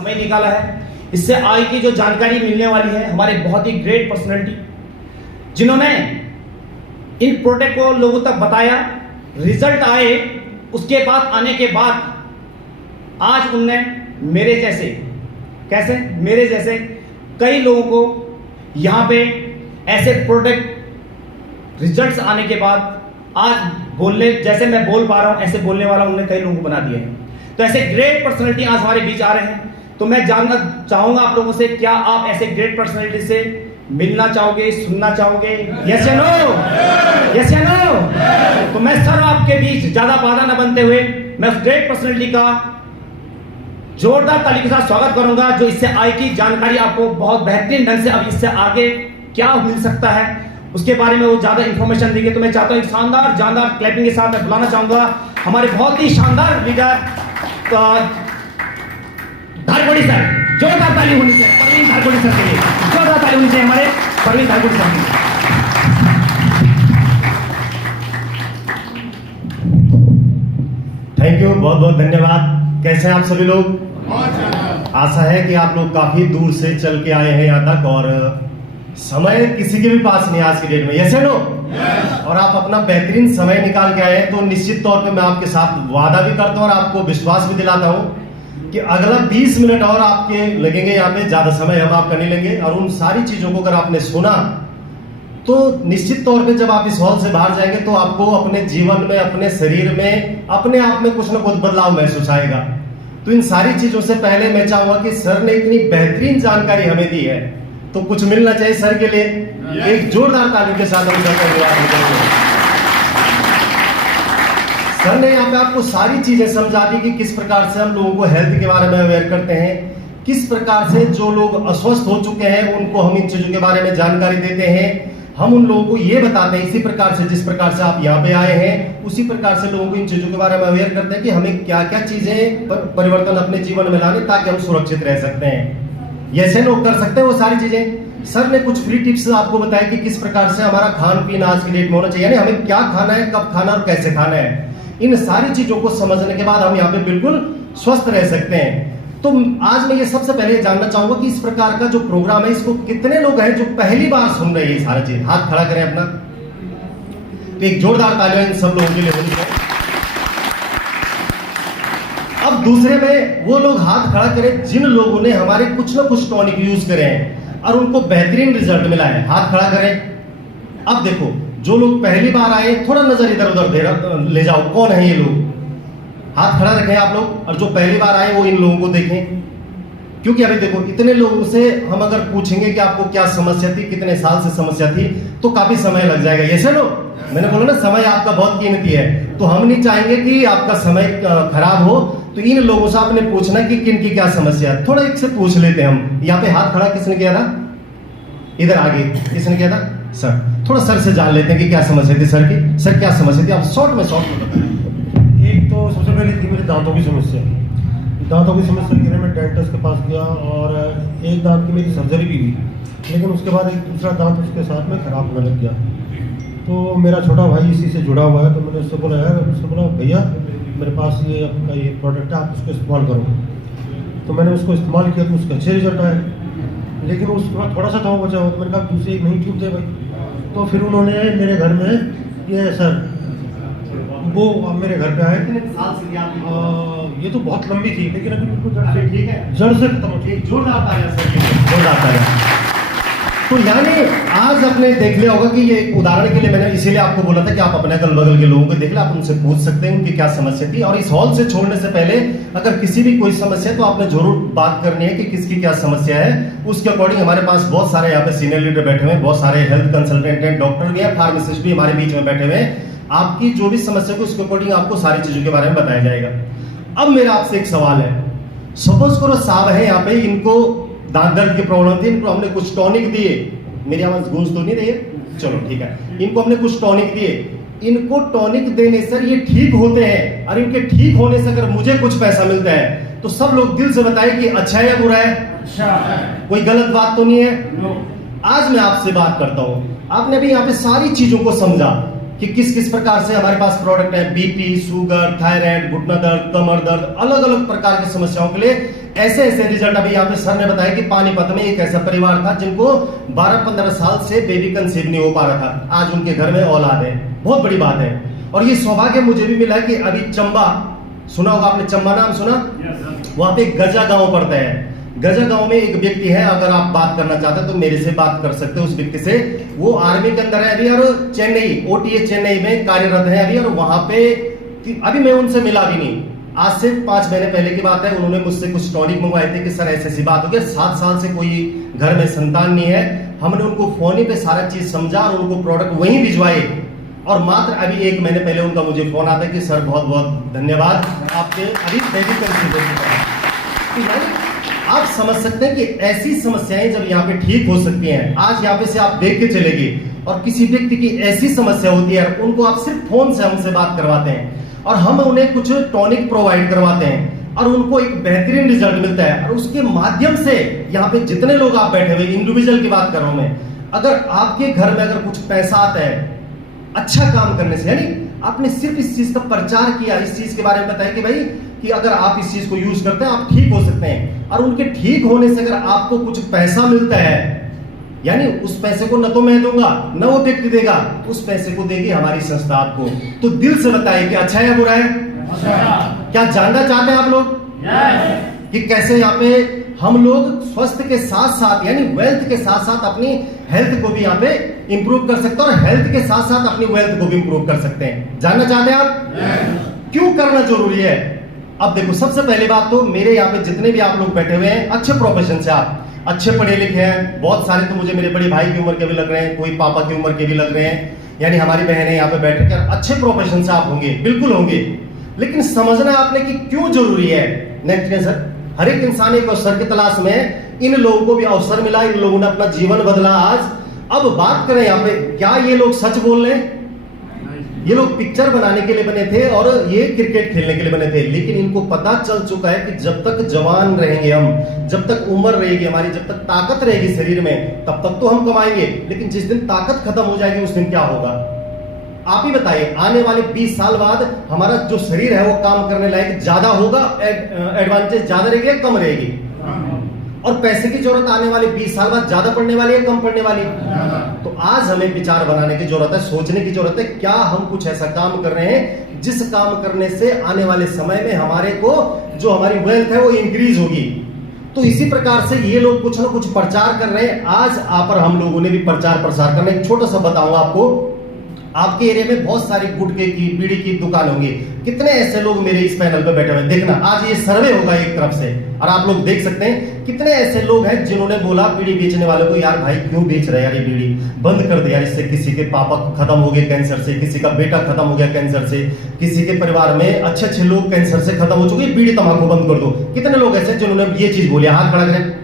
समय निकाला है। इससे आगे की जो जानकारी मिलने वाली है हमारे बहुत ही ग्रेट पर्सनालिटी जिन्होंने इन प्रोडक्ट को लोगों तक बताया, रिजल्ट आए, उसके बाद आने के बाद आज उनने मेरे जैसे कई लोगों को यहां पे ऐसे प्रोडक्ट रिजल्ट्स आने के बाद आज बोलने, जैसे मैं बोल पा रहा हूं ऐसे बोलने वाला उन्होंने कई लोगों को बना दिया है। तो ऐसे ग्रेट पर्सनालिटी आज हमारे बीच आ रहे हैं। तो मैं जानना चाहूंगा आप लोगों से, क्या आप ऐसे ग्रेट पर्सनालिटी से मिलना चाहोगे, सुनना चाहोगे? यस या नो? यस या नो? तो मैं सर आपके बीच ज्यादा बाधा न बनते हुए मैं उस ग्रेट पर्सनालिटी का जोरदार ताली के साथ स्वागत करूंगा, जो इससे आगे की जानकारी आपको बहुत बेहतरीन ढंग से अब इससे आगे क्या मिल सकता है उसके बारे में वो ज्यादा इंफॉर्मेशन देंगे। तो मैं चाहता हूं एक शानदार क्लैपिंग के साथ मैं बुलाना चाहूंगा हमारे बहुत ही शानदार लीडर धारगोड़ी सर। जोरदार ताली होनी चाहिए परवीन धारगोड़ी सर के लिए, जोरदार ताली होनी चाहिए हमारे परवीन धारगोड़ी सर के लिए। थैंक यू, बहुत बहुत धन्यवाद। कैसे हैं आप सभी लोग? आशा है कि आप लोग काफी दूर से चल के आए हैं यहाँ तक, और समय किसी के भी पास नहीं आज की डेट में, यस या नो? और आप अपना बेहतरीन समय निकाल के आए हैं, तो निश्चित तौर पे मैं आपके साथ वादा भी करता हूँ और आपको विश्वास भी दिलाता हूँ कि अगला 20 मिनट और आपके लगेंगे यहाँ पे, ज्यादा समय हम आपका नहीं लेंगे। और उन सारी चीजों को अगर आपने सुना तो निश्चित तौर पे जब आप इस हॉल से बाहर जाएंगे तो आपको अपने जीवन में, अपने शरीर में, अपने आप में कुछ ना कुछ बदलाव महसूस आएगा। तो इन सारी चीजों से पहले मैं चाहूंगा कि सर ने इतनी बेहतरीन जानकारी हमें दी है तो कुछ मिलना चाहिए सर के लिए। एक जोरदार ताली के साथ हम धन्यवाद। सर ने यहाँ पे आपको सारी चीजें समझा दी कि किस प्रकार से हम लोगों को हेल्थ के बारे में अवेयर करते हैं, किस प्रकार से जो लोग अस्वस्थ हो चुके हैं उनको हम इन चीजों के बारे में जानकारी देते हैं। हम उन लोगों को ये बताते हैं इसी प्रकार से, जिस प्रकार से आप यहाँ पे आए हैं उसी प्रकार से लोगों को इन चीजों के बारे में अवेयर करते हैं कि हमें क्या क्या चीजें परिवर्तन अपने जीवन में लाने ताकि हम सुरक्षित रह सकते हैं। ऐसे लोग कर सकते हैं वो सारी चीजें। सर ने कुछ फ्री टिप्स आपको बताया कि किस प्रकार से हमारा खान पीन आज की डेट में होना चाहिए, यानी हमें क्या खाना है, कब खाना और कैसे खाना है। इन सारी चीजों को समझने के बाद हम यहाँ पे बिल्कुल स्वस्थ रह सकते हैं। तो आज मैं ये सबसे पहले जानना चाहूंगा कि इस प्रकार का जो प्रोग्राम है इसको कितने लोग हैं जो पहली बार सुन रहे हैं ये सारा चीज? हाथ खड़ा करें अपना। तो एक जोरदार तालियां इन सब लोगों के लिए होनी चाहिए। अब दूसरे में वो लोग हाथ खड़ा करें जिन लोगों ने हमारे कुछ ना कुछ टॉनिक यूज करे हैं और उनको बेहतरीन रिजल्ट मिला है। हाथ खड़ा करें। अब देखो, जो लोग पहली बार आए थोड़ा नजर इधर उधर ले जाओ, कौन है ये लोग? हाथ खड़ा रखें आप लोग। और जो पहली बार आए वो इन लोगों को देखें, क्योंकि अभी देखो इतने लोगों से हम अगर पूछेंगे कि आपको क्या समस्या थी, कितने साल से समस्या थी, तो काफी समय लग जाएगा। ये चलो, मैंने बोला ना समय आपका बहुत कीमती है, तो हम नहीं चाहेंगे कि आपका समय खराब हो। तो इन लोगों से आपने पूछना कि किन की क्या समस्या है, थोड़ा एक से पूछ लेते हैं हम। यहाँ पे हाथ खड़ा किसने किया था? इधर आगे किसने किया था? सर। थोड़ा सर से जान लेते हैं कि क्या समस्या थी सर की। सर क्या समस्या थी, आप शॉर्ट में बताएं। एक तो सबसे पहले थी मेरी दांतों की समस्या। दांतों की समस्या के लिए मैं डेंटिस्ट के पास गया और एक दांत की मेरी सर्जरी भी हुई, लेकिन उसके बाद एक दूसरा दांत उसके साथ में खराब होने लग गया। तो मेरा छोटा भाई इसी से जुड़ा हुआ है, तो मैंने उससे बोला यार, उससे बोला भैया मेरे पास ये आपका ये प्रोडक्ट है, आप उसको इस्तेमाल करो। तो मैंने उसको इस्तेमाल किया तो उसके अच्छे रिजल्ट आए, लेकिन उसके बाद थोड़ा सा था बचा हो। तो मैंने कहा दूसरे एक नहीं चूकते भाई। तो फिर उन्होंने मेरे घर में ये सर वो अब मेरे घर पे आए। ये तो बहुत लंबी थी, लेकिन अभी बिल्कुल जड़ से ठीक है, जड़ से खत्म हो ठीक। जोरदार तालियां। तो यानी आज आपने देख लिया होगा कि ये उदाहरण के लिए मैंने इसीलिए आपको बोला था कि आप अपने अगल बगल के लोगों को देख ले, आप उनसे पूछ सकते हैं उनकी क्या समस्या थी। और इस हॉल से छोड़ने से पहले अगर किसी भी कोई समस्या है तो आपने जरूर बात करनी है कि किसकी क्या समस्या है। उसके अकॉर्डिंग हमारे पास बहुत सारे यहाँ पे सीनियर लीडर बैठे हुए हैं, बहुत सारे हेल्थ कंसल्टेंट हैं, डॉक्टर भी हैं, फार्मासिस्ट भी हमारे बीच में बैठे हुए हैं। आपकी जो भी समस्या है उसके अकॉर्डिंग आपको सारी चीजों के बारे में बताया जाएगा। अब मेरा आपसे एक सवाल है, सपोज करो साहब है यहाँ पे, इनको दांत दर्द की प्रॉब्लम थी, इनको हमने कुछ टॉनिक दिए। मेरी आवाज गूंज तो नहीं रही है? चलो ठीक है। इनको हमने कुछ टॉनिक दिए, इनको टॉनिक देने से ये ठीक होते हैं, और इनके ठीक होने से अगर मुझे कुछ पैसा मिलता है तो सब लोग दिल से बताए कि अच्छा है या बुरा है? अच्छा है। कोई गलत बात तो नहीं है? नो। आज मैं आपसे बात करता हूं, आपने भी यहाँ पे सारी चीजों को समझा कि किस किस प्रकार से हमारे पास प्रोडक्ट है। बीपी, शुगर, थायराइड, घुटना दर्द, कमर दर्द, अलग अलग प्रकार की समस्याओं के लिए ऐसे ऐसे रिजल्ट अभी यहाँ पे सर ने बताया कि पानीपत में एक ऐसा परिवार था जिनको 12-15 साल से बेबी कंसीव नहीं हो पा रहा था, आज उनके घर में औलाद है। बहुत बड़ी बात है। और ये सौभाग्य मुझे भी मिला कि अभी चंबा, सुना होगा आपने, चंबा नाम सुना? वहां पे गजा गांव पड़ता है। गजा गांव में एक व्यक्ति है, अगर आप बात करना चाहते हैं तो मेरे से बात कर सकते हो उस व्यक्ति से। वो आर्मी के अंदर है अभी और चेन्नई, ओटीए चेन्नई में कार्यरत है अभी। और वहां पे अभी मैं उनसे मिला भी नहीं, आज से 5 महीने पहले की बात है। उन्होंने मुझसे कुछ टॉनिक मंगवाए थे कि सर ऐसी ऐसी बात हो गई, 7 साल से कोई घर में संतान नहीं है। हमने उनको फोन ही पे सारा चीज समझा और उनको प्रोडक्ट वहीं भिजवाए। और मात्र अभी 1 महीने पहले उनका मुझे फोन आता है कि सर बहुत बहुत धन्यवाद, आपके अभी बेबी कंसीव हो चुका है। आप समझ सकते हैं कि ऐसी समस्याएं जब यहाँ पे ठीक हो सकती हैं। आज यहाँ पे से आप देख के चलेगी और किसी व्यक्ति की ऐसी समस्या होती है, उनको आप सिर्फ फोन से हमसे बात करवाते हैं और हम उन्हें कुछ टॉनिक प्रोवाइड करवाते हैं और उनको एक बेहतरीन रिजल्ट मिलता है। और उसके माध्यम से यहाँ पे जितने लोग आप बैठे हुए, इंडिविजुअल की बात कर रहा हूं मैं, अगर आपके घर में अगर कुछ पैसा आता है अच्छा काम करने से, यानी आपने सिर्फ इस चीज का प्रचार किया, इस चीज के बारे में बताया कि भाई कि अगर आप इस चीज को यूज करते हैं आप ठीक हो सकते हैं, और उनके ठीक होने से अगर आपको कुछ पैसा मिलता है, यानी उस पैसे को न तो मैं दूंगा न वो व्यक्ति देगा, उस पैसे को देगी हमारी संस्था आपको। तो दिल से बताइए कि अच्छा है या बुरा है? क्या जानना चाहते हैं आप लोग कि कैसे यहाँ पे हम लोग स्वास्थ्य के साथ साथ, यानी वेल्थ के साथ साथ अपनी हेल्थ को भी यहाँ पे इंप्रूव कर सकते हैं और हेल्थ के साथ साथ अपनी वेल्थ को भी इंप्रूव कर सकते हैं? जानना चाहते हैं आप? क्यों करना जरूरी है? अब देखो, सबसे पहली बात तो मेरे यहाँ पे जितने भी आप लोग बैठे हुए हैं, अच्छे प्रोफेशन से, आप अच्छे पढ़े लिखे हैं। बहुत सारे तो मुझे मेरे बड़े भाई की उम्र के भी लग रहे हैं, कोई पापा की उम्र के भी लग रहे हैं, यानी हमारी बहनें यहाँ पे बैठ कर अच्छे प्रोफेशन से आप होंगे, बिल्कुल होंगे। लेकिन समझना आपने कि क्यों जरूरी है। नेक्स्ट सर, हर एक इंसान एक अवसर की तलाश में है। इन लोगों को भी अवसर मिला, इन लोगों ने अपना जीवन बदला आज। अब बात करें यहाँ पे, क्या ये लोग सच बोल रहे हैं? ये लोग पिक्चर बनाने के लिए बने थे और ये क्रिकेट खेलने के लिए बने थे, लेकिन इनको पता चल चुका है कि जब तक जवान रहेंगे हम, जब तक उम्र रहेगी हमारी, जब तक ताकत रहेगी शरीर में, तब तक तो हम कमाएंगे। लेकिन जिस दिन ताकत खत्म हो जाएगी उस दिन क्या होगा? आप ही बताइए। आने वाले 20 साल बाद हमारा जो शरीर है वो काम करने लायक ज्यादा होगा, एडवांटेज ज्यादा रहेगी या कम रहेगी? और पैसे की जरूरत आने वाले 20 साल बाद ज्यादा पड़ने वाली है, कम पड़ने वाली? तो आज हमें विचार बनाने की जरूरत है, सोचने की जरूरत है, क्या हम कुछ ऐसा काम कर रहे हैं जिस काम करने से आने वाले समय में हमारे को जो हमारी वेल्थ है वो इंक्रीज होगी। तो इसी प्रकार से ये लोग कुछ ना कुछ प्रचार कर रहे हैं। आज आप और हम लोगों ने भी प्रचार प्रसार करना। एक छोटा सा बताऊंगा आपको, आपके एरिया में बहुत सारी गुटखे की, बीड़ी की दुकान होंगी। कितने ऐसे लोग मेरे इस पैनल पे बैठे हुए हैं, देखना आज ये सर्वे होगा एक तरफ से, और आप लोग देख सकते हैं कितने ऐसे लोग हैं जिन्होंने बोला बीड़ी बेचने वाले को, यार भाई क्यों बेच रहे यार, ये बीड़ी बंद कर दे यार, इससे किसी के पापा खत्म हो गए कैंसर से, किसी का बेटा खत्म हो गया कैंसर से, किसी के परिवार में अच्छे अच्छे लोग कैंसर से खत्म हो चुके, बीड़ी तंबाकू बंद कर दो। कितने लोग ऐसे जिन्होंने ये चीज बोली? हाथ खड़ा करें,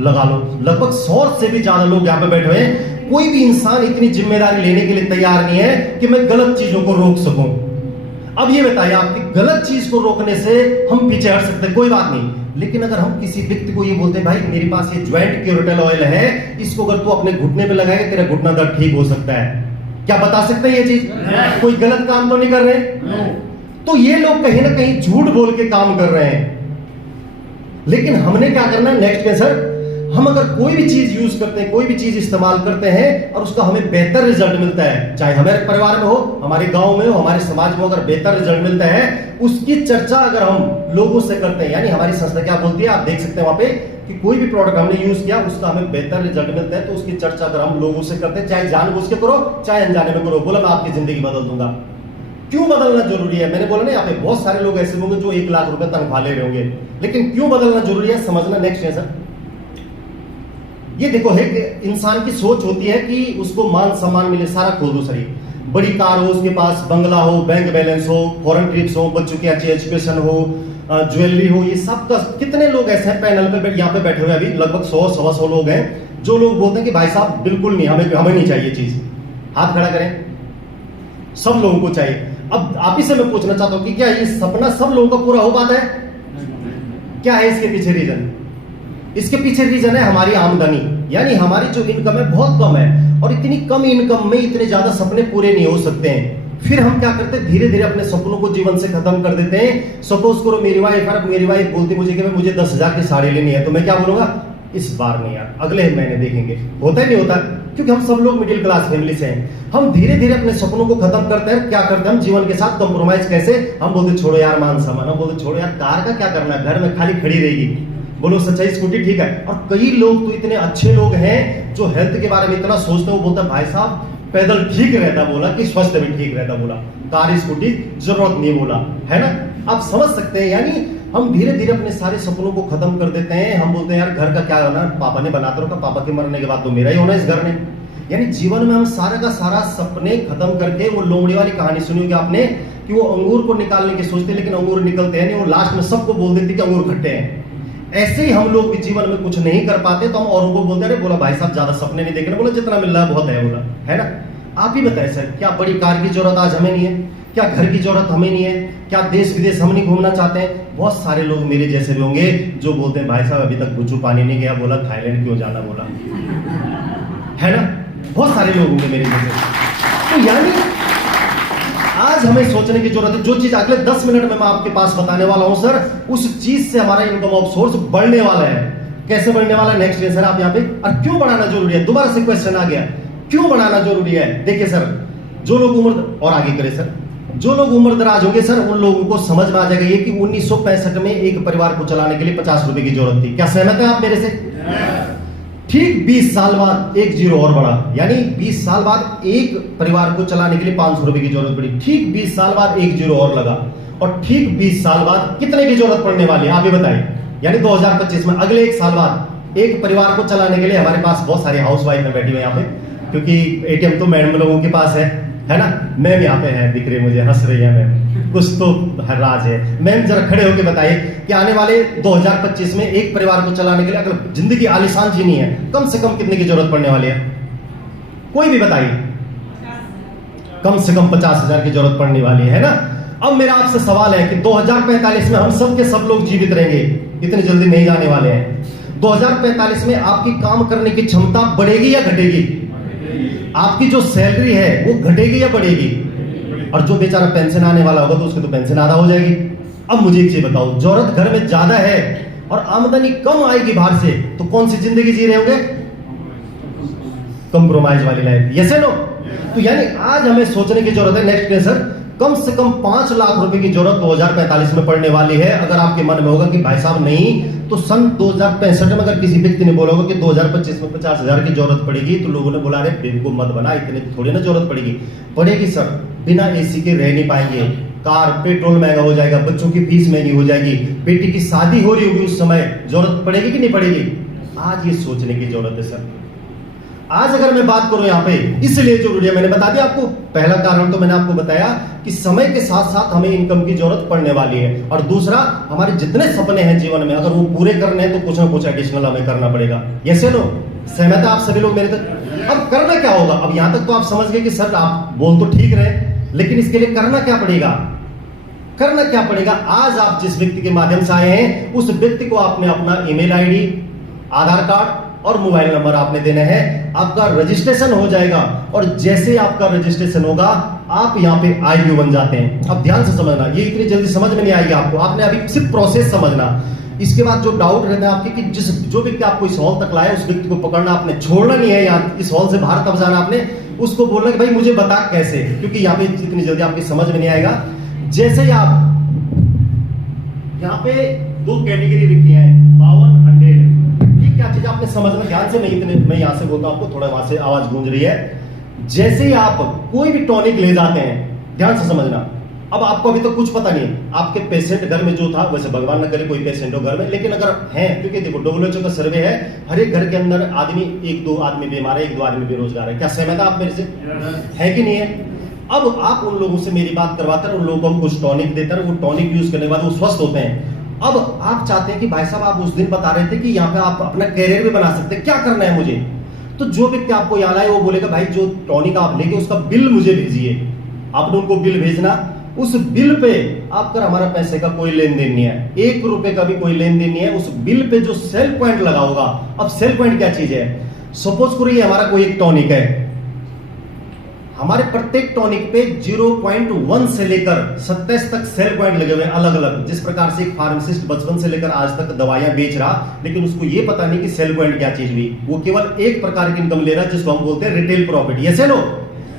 लगा लो। लगभग 100 से भी ज्यादा लोग यहाँ पे बैठे हुए हैं। कोई भी इंसान इतनी जिम्मेदारी लेने के लिए तैयार नहीं है कि मैं गलत चीजों को रोक सकूं। अब ये बताइए, आपकी गलत चीज को रोकने से हम पीछे हट सकते हैं, कोई बात नहीं, लेकिन अगर हम किसी व्यक्ति को ये बोलते हैं भाई मेरे पास ये ज्वाइंट क्यूरेटल ऑयल है, इसको अगर तू अपने घुटने पे लगाएगा तेरा घुटना दर्द ठीक हो सकता है, क्या बता सकते हैं ये चीज? कोई गलत काम तो नहीं कर रहे? तो ये लोग कहीं ना कहीं झूठ बोल के काम कर रहे हैं। लेकिन हमने क्या करना है? नेक्स्ट में सर, हम अगर कोई भी चीज यूज करते हैं, कोई भी चीज इस्तेमाल करते हैं और उसका हमें बेहतर रिजल्ट मिलता है, चाहे हमारे परिवार में हो, हमारे गांव में हो, हमारे समाज में, अगर बेहतर रिजल्ट मिलता है, उसकी चर्चा अगर हम लोगों से करते हैं, यानी हमारी संस्था क्या बोलती है, आप देख सकते हैं वहां पे कि कोई भी प्रोडक्ट हमने यूज किया उसका हमें बेहतर रिजल्ट मिलता है, तो उसकी चर्चा अगर हम लोगों से करते हैं, चाहे जानबूझ के करो चाहे अनजाने में करो, बोला मैं आपकी जिंदगी बदल दूंगा। क्यों बदलना जरूरी है? मैंने बोला ना, यहाँ पे बहुत सारे लोग ऐसे होंगे जो 1 लाख रुपए तनख्वाह ले रहे होंगे, लेकिन क्यों बदलना जरूरी है समझना। नेक्स्ट है सर, ये देखो, एक इंसान की सोच होती है कि उसको मान सम्मान मिले, सारा खोल दो शरीर, बड़ी कार हो उसके पास, बंगला हो, बैंक बैलेंस हो, फॉरेन ट्रिप्स हो, बच्चों की अच्छी एजुकेशन हो, ज्वेलरी हो, ये सब का। कितने लोग ऐसे हैं पैनल पे यहाँ पे बैठे हुए, अभी लगभग 100-125 लोग हैं जो लोग बोलते हैं कि भाई साहब बिल्कुल नहीं, हमें नहीं चाहिए चीज। हाथ खड़ा करें, सब लोगों को चाहिए। अब आप ही से मैं पूछना चाहता हूं कि क्या ये सपना सब लोगों का पूरा हो पाता है? क्या है इसके पीछे रीजन? इसके पीछे रीजन है हमारी आमदनी, यानी हमारी जो इनकम है बहुत कम है, और इतनी कम इनकम में इतने ज्यादा सपने पूरे नहीं हो सकते हैं। फिर हम क्या करते हैं, धीरे धीरे अपने सपनों को जीवन से खत्म कर देते हैं। सपोज करो मेरी वाइफ बोलती मुझे कि मुझे 10,000 की साड़ी लेनी है, तो मैं क्या बोलूंगा, इस बार नहीं यार, अगले महीने देखेंगे। होता ही नहीं होता, क्योंकि हम सब लोग मिडिल क्लास फैमिली से हैं। हम धीरे धीरे अपने सपनों को खत्म करते हैं। क्या करते हैं हम जीवन के साथ कॉम्प्रोमाइज कैसे, हम बोलते छोड़ो यार मान सम्मान, हम बोलते छोड़ो यार कार का क्या करना, घर में खाली खड़ी रहेगी, बोलो सच्चाई स्कूटी ठीक है। और कई लोग तो इतने अच्छे लोग हैं जो हेल्थ के बारे में इतना सोचते हैं, वो बोलता है भाई साहब पैदल ठीक रहता बोला कि स्वास्थ्य भी ठीक रहता बोला, कार स्कूटी जरूरत नहीं बोला, है ना। आप समझ सकते हैं, यानी हम धीरे धीरे अपने सारे सपनों को खत्म कर देते हैं। हम बोलते हैं यार घर का क्या होना, पापा ने बनाता रहा, पापा के मरने के बाद तो मेरा ही होना इस घर ने। यानी जीवन में हम सारा का सारा सपने खत्म करके, वो लोमड़ी वाली कहानी सुनी होगी आपने कि वो अंगूर को निकालने की सोचते लेकिन अंगूर निकलते हैं नहीं, वो लास्ट में सबको बोल देते कि अंगूर खट्टे हैं। ऐसे ही हम लोग भी जीवन में कुछ नहीं कर पाते तो हम औरों को बोलते हैं, बोला भाई साहब ज्यादा सपने नहीं देखने, बोला जितना मिल रहा है बहुत है, बोला है ना। आप ही बताएं सर, क्या बड़ी कार की जरूरत आज हमें नहीं है, क्या घर की जरूरत हमें नहीं है, क्या देश विदेश हम नहीं घूमना चाहते हैं। बहुत सारे लोग मेरे जैसे भी होंगे जो बोलते हैं भाई साहब अभी तक बुच्चू पानी नहीं गया, बोला थाईलैंड क्यों जाना, बोला है ना। बहुत सारे लोग होंगे मेरे जैसे। तो यानी आज हमें सोचने की जरूरत है, जो चीज अगले 10 मिनट में मैं आपके पास बताने वाला हूं सर, उस चीज से हमारा इनकम ऑफ सोर्स बढ़ने वाला है। कैसे बढ़ने वाला है, नेक्स्ट सर आप यहाँ पे। और क्यों बढ़ाना जरूरी है, दोबारा से क्वेश्चन आ गया, क्यों बढ़ाना जरूरी है। देखिए सर, जो लोग उम्र, और आगे करे सर, जो लोग उम्र दराज होंगे सर, उन लोगों को समझ में आ जाएगा ये कि 1965 में एक परिवार को चलाने के लिए 50 रुपए की जरूरत थी। क्या सहमत है आप मेरे से? ठीक 20 साल बाद एक जीरो और बढ़ा, यानी 20 साल बाद एक परिवार को चलाने के लिए 500 रुपए की जरूरत पड़ी। ठीक 20 साल बाद एक जीरो और लगा, और ठीक 20 साल बाद कितने की जरूरत पड़ने वाली है आप ही बताइए। यानी 2025 में अगले एक साल बाद एक परिवार को चलाने के लिए, हमारे पास बहुत सारे हाउस वाइफ है बैठी हुई यहाँ पे, क्योंकि एटीएम तो मैडम लोगों के पास है ना। मैम यहाँ पे है, दिख रही मुझे, हंस रही है मैम, कुछ तो राज है। मैम जरा खड़े होके बताइए कि आने वाले 2025 में एक परिवार को चलाने के लिए अगर जिंदगी आलीशान जीनी है, कम से कम कितने की जरूरत पड़ने वाली है, कोई भी बताइए। कम से कम 50,000 की जरूरत पड़ने वाली है ना। अब मेरा आपसे सवाल है कि 2045 में हम सब के सब लोग जीवित रहेंगे, इतनी जल्दी नहीं जाने वाले हैं। 2045 में आपकी काम करने की क्षमता बढ़ेगी या घटेगी? आपकी जो सैलरी है वो घटेगी या बढ़ेगी? और जो बेचारा पेंशन आने वाला होगा तो उसकी तो पेंशन आधा हो जाएगी। अब मुझे एक चीज बताओ, जरूरत घर में ज्यादा है और आमदनी कम आएगी बाहर से, तो कौन सी जिंदगी जी रहे होंगे? कंप्रोमाइज वाली लाइफ, यस है नो। तो यानी आज हमें सोचने की जरूरत है, नेक्स्ट डे सर, कम से कम 5 लाख रुपए की जरूरत 2045 में पड़ने वाली है। अगर आपके मन में होगा कि भाई साहब नहीं, तो सन 2065 में अगर किसी व्यक्ति ने बोला होगा कि 2025 में 50,000 की जरूरत पड़ेगी, तो लोगों ने बोला अरे बेवकूफ मत बना, इतने थोड़ी ना जरूरत पड़ेगी। पड़ेगी सर, बिना एसी के रह नहीं पाएंगे, कार पेट्रोल महंगा हो जाएगा, बच्चों की फीस महंगी हो जाएगी, बेटी की शादी हो रही होगी, उस समय जरूरत पड़ेगी कि नहीं पड़ेगी? आज ये सोचने की जरूरत है सर। आज अगर मैं बात करूं यहाँ पे, इसलिए जरूरी है, मैंने बता दिया आपको। पहला कारण तो मैंने आपको बताया कि समय के साथ साथ हमें इनकम की जरूरत पड़ने वाली है, और दूसरा हमारे जितने सपने हैं जीवन में, अगर वो पूरे करने हैं तो कुछ ना कुछ एडिशनल हमें करना पड़ेगा। यस नो, सहमत है आप सभी लोग मेरे तक? अब करना क्या होगा? अब यहां तक तो आप समझ गए कि सर आप बोल तो ठीक रहे, लेकिन इसके लिए करना क्या पड़ेगा? करना क्या पड़ेगा? आज आप जिस व्यक्ति के माध्यम से आए हैं, उस व्यक्ति को आपने अपना ईमेल आईडी, आधार कार्ड और मोबाइल नंबर आपने देना है। आपका रजिस्ट्रेशन हो जाएगा, और जैसे आपका रजिस्ट्रेशन होगा आप यहाँ पे आईयू बन जाते हैं। अब ध्यान से समझना, ये इतनी जल्दी समझ में नहीं आएगी आपको, आपने अभी सिर्फ प्रोसेस समझना। इसके बाद जो डाउट रहता है आपके कि जो व्यक्ति आपको इस हॉल तक लाए, उस व्यक्ति को पकड़ना आपने, छोड़ना नहीं है। यहाँ इस हॉल से बाहर कब जाना आपने, उसको बोलना कि भाई मुझे बता कैसे, क्योंकि यहाँ पे इतनी जल्दी आपकी समझ में नहीं आएगा। जैसे ही आप यहाँ पे 2 कैटेगरी लिखी है, 52, 100, क्या चीज आपने समझना ध्यान से। मैं यहां से बोलता हूं आपको, थोड़ा वहां से आवाज गूंज रही है। जैसे ही आप कोई भी टॉनिक ले जाते हैं, ध्यान से समझना। अब आपको अभी तो कुछ पता नहीं, आपके पेशेंट घर में जो था, वैसे भगवान न करे कोई पेशेंट हो घर में, लेकिन अगर है, क्योंकि देखो WHO का सर्वे है, हर एक घर के अंदर आदमी 1-2 आदमी बीमार है, 1-2 आदमी बेरोजगार है। क्या सहमत है आप मेरे से? है कि नहीं है? अब आप उन लोगों से मेरी बात करवाते हैं, उन लोगों को हम कुछ टॉनिक देते हैं, वो टॉनिक यूज करने के बाद वो स्वस्थ होते हैं। अब आप चाहते हैं कि भाई साहब आप उस दिन बता रहे थे कि यहाँ पे आप अपना कैरियर भी बना सकते हैं, क्या करना है मुझे? तो जो व्यक्ति आपको याद आए वो बोलेगा भाई जो टॉनिक आप लेके उसका बिल मुझे भेजिए। आपने उनको बिल भेजना, उस बिल पे आपका हमारा पैसे का कोई लेन देन नहीं है, 1 रुपए का भी कोई लेन देन नहीं है। उस बिल पे जो सेल पॉइंट लगा होगा, अब सेल पॉइंट क्या चीज है? सपोज करो ये हमारा कोई एक टॉनिक है, हमारे प्रत्येक टॉनिक पे 0.1 से लेकर 27 तक सेल पॉइंट लगे हुए हैं अलग अलग। जिस प्रकार से एक फार्मासिस्ट बचपन से लेकर आज तक दवाइयां बेच रहा, लेकिन उसको ये पता नहीं कि सेल पॉइंट क्या चीज हुई, वो केवल एक प्रकार की इनकम ले रहा है जिसको हम बोलते हैं रिटेल प्रॉफिट। ये लो,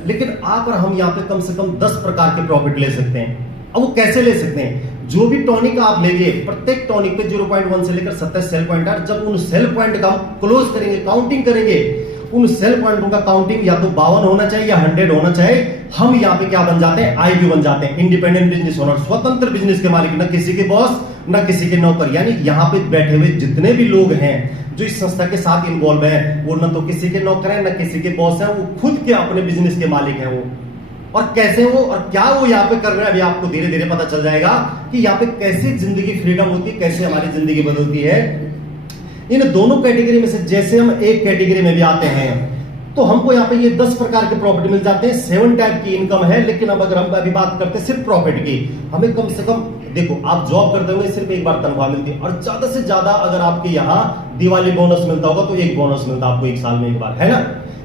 लेकिन आप और हम यहाँ पे कम से कम 10 प्रकार के प्रॉफिट ले सकते हैं। अब वो कैसे ले सकते हैं? जो भी टॉनिक आप लेंगे, प्रत्येक टॉनिक पे 0.1 से लेकर 27 सेल पॉइंट है। जब उन सेल पॉइंट का हम क्लोज करेंगे, काउंटिंग करेंगे, उन सेल पॉइंटों का काउंटिंग या तो 52 होना चाहिए या 100 होना चाहिए। हम यहाँ पे क्या बन जाते हैं? आईबी बन जाते हैं, इंडिपेंडेंट बिजनेस ओनर, स्वतंत्र बिजनेस के मालिक, न किसी के बॉस न किसी के नौकर। यानी यहाँ पे बैठे हुए जितने भी लोग हैं जो इस संस्था के साथ इन्वॉल्व हैं, वो न तो किसी के नौकर हैं न किसी के बॉस हैं, वो खुद के अपने बिजनेस के मालिक हैं। वो और कैसे वो और क्या वो यहाँ पे कर रहे हैं, अभी आपको धीरे धीरे पता चल जाएगा कि यहाँ पे कैसे जिंदगी फ्रीडम होती है, कैसे हमारी जिंदगी बदलती है। इन दोनों कैटेगरी में से जैसे हम एक कैटेगरी में भी आते हैं तो हमको यहाँ पे ये 10 प्रकार के प्रॉफिट मिल जाते हैं। 7 टाइप की इनकम है। लेकिन अब अगर हम अभी बात करते हैं सिर्फ प्रॉफिट की, हमें कम से कम, देखो आप जॉब करते होंगे, सिर्फ एक बार तनख्वाह मिलती है, और ज्यादा से ज्यादा अगर आपके यहाँ दिवाली बोनस मिलता होगा तो एक बोनस मिलता है आपको एक साल में एक बार, है ना।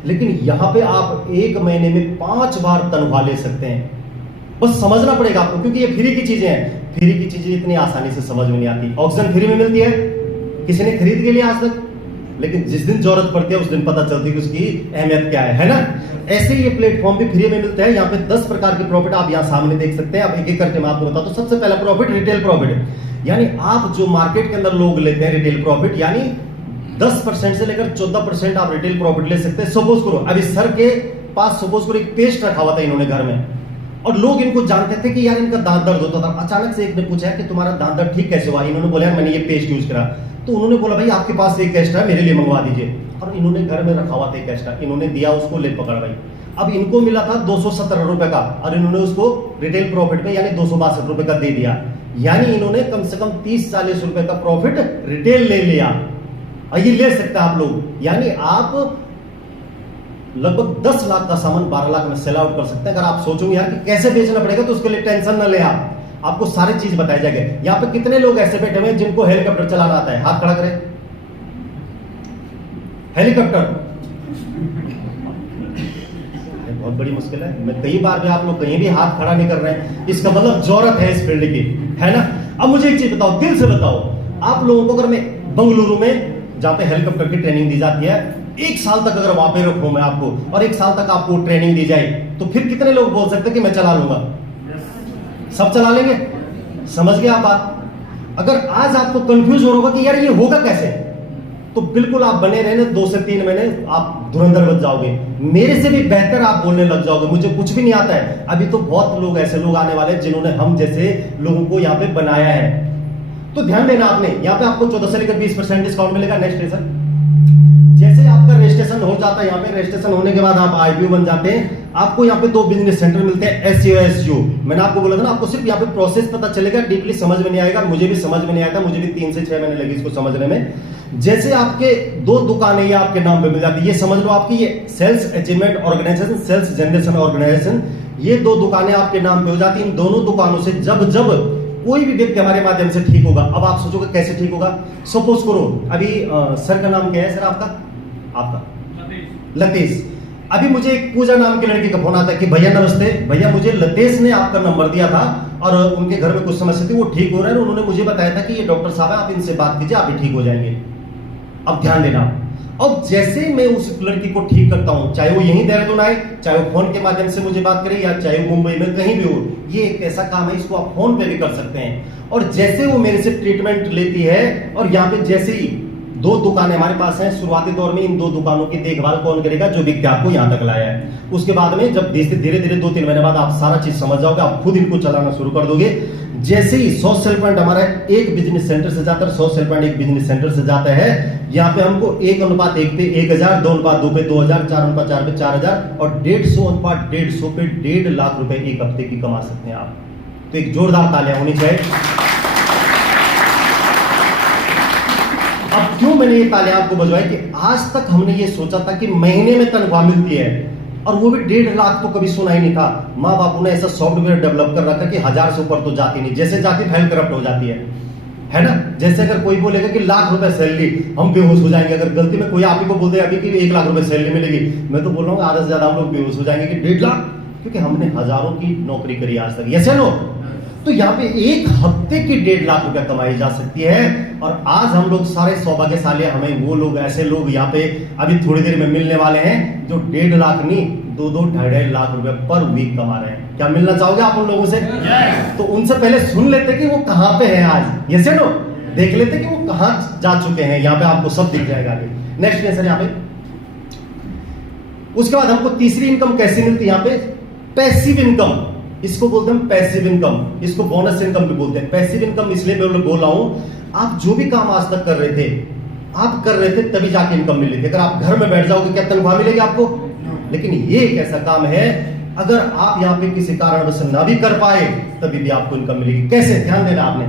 लेकिन यहाँ पे आप एक महीने में 5 बार तनख्वाह ले सकते हैं। बस समझना पड़ेगा आपको, क्योंकि ये फ्री की चीजें हैं। फ्री की चीजें इतनी आसानी से समझ में नहीं आती। ऑक्सीजन फ्री में मिलती है, किसी ने खरीद के लिया आज तक, लेकिन जिस दिन जरूरत पड़ती है उस दिन पता चलती है कि उसकी अहमियत क्या है ना। ऐसे ही ये प्लेटफॉर्म भी फ्री में मिलता है। यहाँ पे 10 प्रकार के प्रॉफिट आप यहाँ सामने देख सकते हैं। अब एक एक करके मैं आपको बताता हूं। सबसे पहला प्रॉफिट रिटेल प्रॉफिट, यानी आप जो मार्केट के अंदर लोग लेते हैं रिटेल प्रॉफिट, यानी 10% से लेकर 14% आप रिटेल प्रॉफिट ले सकते हैं। सपोज करो अभी सर के पास सपोज करो एक पेस्ट रखा हुआ था इन्होंने घर में, और लोग इनको जानते थे कि यार इनका दांत दर्द होता था। अचानक से एक ने पूछा कि तुम्हारा दांत दर्द ठीक कैसे हुआ? इन्होंने बोला यार मैंने ये पेस्ट यूज करा। तो उन्होंने बोला भाई आपके पास एक एक्स्ट्रा है, मेरे लिए मंगवा दीजिए। और इन्होंने घर में रखा हुआ था एक एक्स्ट्रा, इन्होंने दिया उसको, ले पकड़ भाई। अब इनको मिला था 217 रुपए का, और इन्होंने उसको रिटेल प्रॉफिट में यानी 262 रुपए का दे दिया। यानी इन्होंने कम से कम 30-40 रुपए का प्रॉफिट रिटेल ले लिया। और ये ले सकते हैं आप लोग, यानी आप लगभग 10 लाख का सामान 12 लाख में सेल आउट कर सकते हैं। अगर आप सोचोगे यार कि कैसे बेचना पड़ेगा, तो उसके लिए टेंशन न ले, आपको सारी चीज बताई जाएगी। यहां पे कितने लोग ऐसे बैठे हुए हैं जिनको हेलीकॉप्टर चलाना आता है? हाथ खड़ा करें। हेलीकॉप्टर बहुत बड़ी मुश्किल है। मैं कई बार भी, आप लोग कहीं भी हाथ खड़ा नहीं कर रहे हैं, इसका मतलब जरूरत है इस फील्ड की, है ना। अब मुझे एक चीज बताओ, दिल से बताओ, आप लोगों को अगर मैं बंगलुरु में जहां पे हेलीकॉप्टर की ट्रेनिंग दी जाती है, 1 साल तक अगर वहां पे रखूं मैं आपको, और 1 साल तक आपको ट्रेनिंग दी जाए, तो फिर कितने लोग बोल सकते हैं कि मैं चला लूंगा? सब चला लेंगे। समझ गए आप बात? अगर आज आपको कंफ्यूज हो रहा होगा कि यार ये होगा कैसे, तो बिल्कुल आप बने रहने, 2 से 3 महीने आप धुरंधर बच जाओगे। मेरे से भी बेहतर आप बोलने लग जाओगे। मुझे कुछ भी नहीं आता है। अभी तो बहुत लोग ऐसे लोग आने वाले हैं जिन्होंने हम जैसे लोगों को यहाँ पे बनाया है। तो ध्यान देना आपने, यहाँ पे आपको 14 से लेकर 20% डिस्काउंट मिलेगा। नेक्स्ट स्टेशन, जैसे आपका रजिस्ट्रेशन हो जाता है, यहाँ पे रजिस्ट्रेशन होने के बाद आप आईपीओ बन जाते हैं। आपको यहाँ पे 2 बिजनेस सेंटर मिलते हैं, एससीओ एसयू। मैंने आपको बोला था ना, आपको सिर्फ यहाँ पे प्रोसेस पता चलेगा, डीपली समझ में नहीं आएगा। मुझे भी समझ में नहीं आया था, मुझे भी 3 से 6 महीने लगे इसको समझने में। जैसे आपके 2 दुकानें ये आपके नाम पे मिल जाती है, ये समझ लो आपकी ये sales achievement organisation, sales generation organisation, ये 2 दुकानें आपके नाम पे हो जाती है। इन दोनों दुकानों से जब कोई भी व्यक्ति हमारे माध्यम से ठीक होगा, अब आप सोचोगे कैसे ठीक होगा? सपोज करो अभी सर का नाम क्या है? सर आपका लतेश। अभी मुझे एक पूजा नाम की लड़की का फोन आता है कि भैया नमस्ते, भैया मुझे लतेश ने आपका नंबर दिया था और उनके घर में कुछ समस्या थी, वो ठीक हो रहे हैं। उन्होंने मुझे बताया था कि ये डॉक्टर साहब है, आप इनसे बात कीजिए, आप भी ठीक हो जाएंगे। अब ध्यान देना, अब जैसे मैं उस लड़की को ठीक करता हूं, चाहे वो यहीं देहरादून आए, चाहे वो फोन के माध्यम से मुझे बात करे, या चाहे वो मुंबई में कहीं भी हो, ये एक ऐसा काम है, इसको आप फोन पे भी कर सकते हैं। और जैसे वो मेरे से ट्रीटमेंट लेती है, और यहाँ पे जैसे ही 2 दुकानें हमारे पास हैं, शुरुआती दौर में इन 2 दुकानों की देखभाल कौन करेगा? जो व्यक्ति आपको यहाँ तक लाया है। उसके बाद में जब धीरे धीरे 2-3 महीने बाद आप सारा चीज समझ जाओगे, आप खुद इनको चलाना शुरू कर दोगे। जैसे ही 100 सेल पॉइंट हमारा एक बिजनेस सेंटर से जाता है, 100 सेल पॉइंट एक बिजनेस सेंटर से जाता है, यहाँ पे हमको 1:1 पे 1000, 2:2 पे 2000, 4:4 पे 4000 और 150:150 पे 1.5 लाख रुपए एक हफ्ते की कमा सकते हैं आप। तो एक जोरदार तालियां होनी चाहिए। अब क्यों मैंने ये तालियां आपको बजवाई कि आज तक हमने ये सोचा था कि महीने में तनख्वाह मिलती है, और वो भी 1.5 लाख तो कभी सुना ही नहीं था। माँ बापू ने ऐसा सॉफ्टवेयर डेवलप कर रखा कि 1000 से ऊपर तो जाती नहीं, जैसे जाती फाइल करप्ट हो जाती है ना। जैसे अगर कोई बोलेगा कि लाख रुपए सैलरी, हम बेहोश हो जाएंगे। अगर गलती में कोई आप ही को बोल दे अभी कि 1 लाख रुपए सैलरी मिलेगी, मैं तो बोल रहा हूँ आधे से ज्यादा हम लोग बेहोश हो जाएंगे कि 1.5 लाख, क्योंकि हमने हजारों की नौकरी करी आज तक। यस या नो? तो यहाँ पे एक हफ्ते की 1.5 लाख रुपए कमाई जा सकती है। और आज हम लोग सारे सौभाग्यशाली, हमें वो लोग, ऐसे लोग यहाँ पे अभी थोड़ी देर में मिलने वाले हैं जो 1.5 लाख नहीं 2-2, 2.5 लाख रुपए पर वीक कमा रहे हैं। क्या मिलना चाहोगे आप उन लोगों से? तो उनसे पहले सुन लेते कि वो कहां पे हैं आज। यस या नो? देख लेते कि वो कहां जा चुके हैं। यहाँ पे आपको सब दिख जाएगा आगे। नेक्स्ट है सर यहाँ पे। उसके बाद हमको तीसरी इनकम कैसी मिलती है यहाँ पे? पैसिव इनकम, इसको बोलते हैं पैसिव इनकम, इसको बोनस इनकम भी बोलते हैं। पैसिव इनकम इसलिए मैं बोल रहा हूं, आप जो भी काम आज तक कर रहे थे, आप कर रहे थे तभी जाके इनकम मिली थी। अगर आप घर में बैठ जाओगे क्या तनख्वाह मिलेगी आपको? लेकिन ये एक ऐसा काम है, अगर आप यहाँ पे किसी कारणवश ना भी कर पाए तभी भी आपको इनकम मिलेगी। कैसे? ध्यान देना आपने,